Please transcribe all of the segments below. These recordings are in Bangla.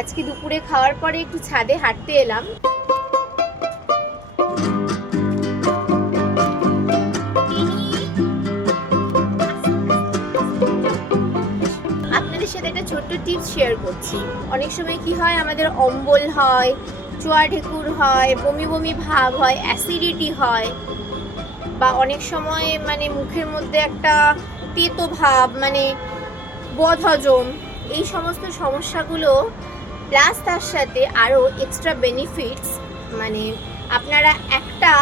আজকে দুপুরে খাওয়ার পরে একটু ছাদে হাঁটতে এলাম। আপনাদের সাথে একটা ছোট্ট টিপস শেয়ার করছি। অনেক সময় কি হয়, আমাদের অম্বল হয়, চোয়া ঢেকুর হয়, বমি বমি ভাব হয়, অ্যাসিডিটি হয়, বা অনেক সময় মানে মুখের মধ্যে একটা তেতো ভাব, মানে বদহজম, এই সমস্ত সমস্যাগুলো প্লাস তার সাথে আরও এক্সট্রা বেনিফিটস, মানে আপনারা একটা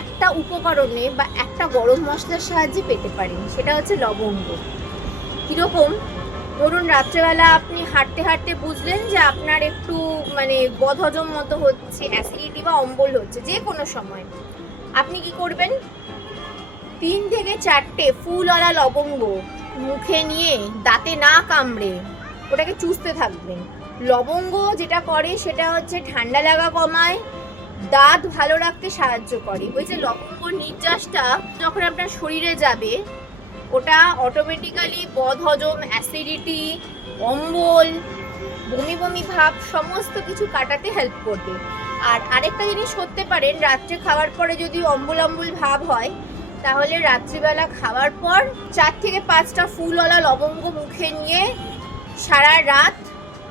একটা উপকরণে বা একটা গরম মশলার সাহায্যে পেতে পারেন। সেটা হচ্ছে লবঙ্গ। কীরকম? ধরুন রাত্রেবেলা আপনি হাঁটতে হাঁটতে বুঝলেন যে আপনার একটু মানে বদহজম মতো হচ্ছে, অ্যাসিডিটি বা অম্বল হচ্ছে, যে কোনো সময় আপনি কি করবেন, 3 থেকে 4টে ফুলওয়ালা লবঙ্গ মুখে নিয়ে দাঁতে না কামড়ে ওটাকে চুষতে থাকবেন। লবঙ্গ যেটা করে সেটা হচ্ছে ঠান্ডা লাগা কমায়, দাঁত ভালো রাখতে সাহায্য করে। ওই যে লবঙ্গ নির্যাসটা যখন আপনার শরীরে যাবে, ওটা অটোমেটিক্যালি বদহজম, অ্যাসিডিটি, অম্বল, বমি বমি ভাব সমস্ত কিছু কাটাতে হেল্প করবে। আর আরেকটা জিনিস করতে পারেন, রাত্রে খাওয়ার পরে যদি অম্বল অম্বল ভাব হয়, তাহলে রাত্রিবেলা খাওয়ার পর 4 থেকে 5টা ফুলওয়ালা লবঙ্গ মুখে নিয়ে সারা রাত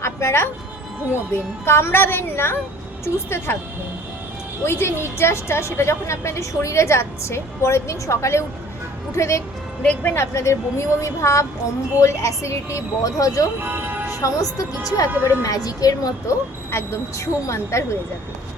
আপনারা ঘুমোবেন। কামড়াবেন না, চুষতে থাকবেন। ওই যে নির্যাসটা, সেটা যখন আপনাদের শরীরে যাচ্ছে, পরের দিন সকালে উঠে দেখবেন আপনাদের বমি বমি ভাব, অম্বল, অ্যাসিডিটি, বদহজম সমস্ত কিছু একেবারে ম্যাজিকের মতো একদম ছুমন্তার হয়ে যাবে।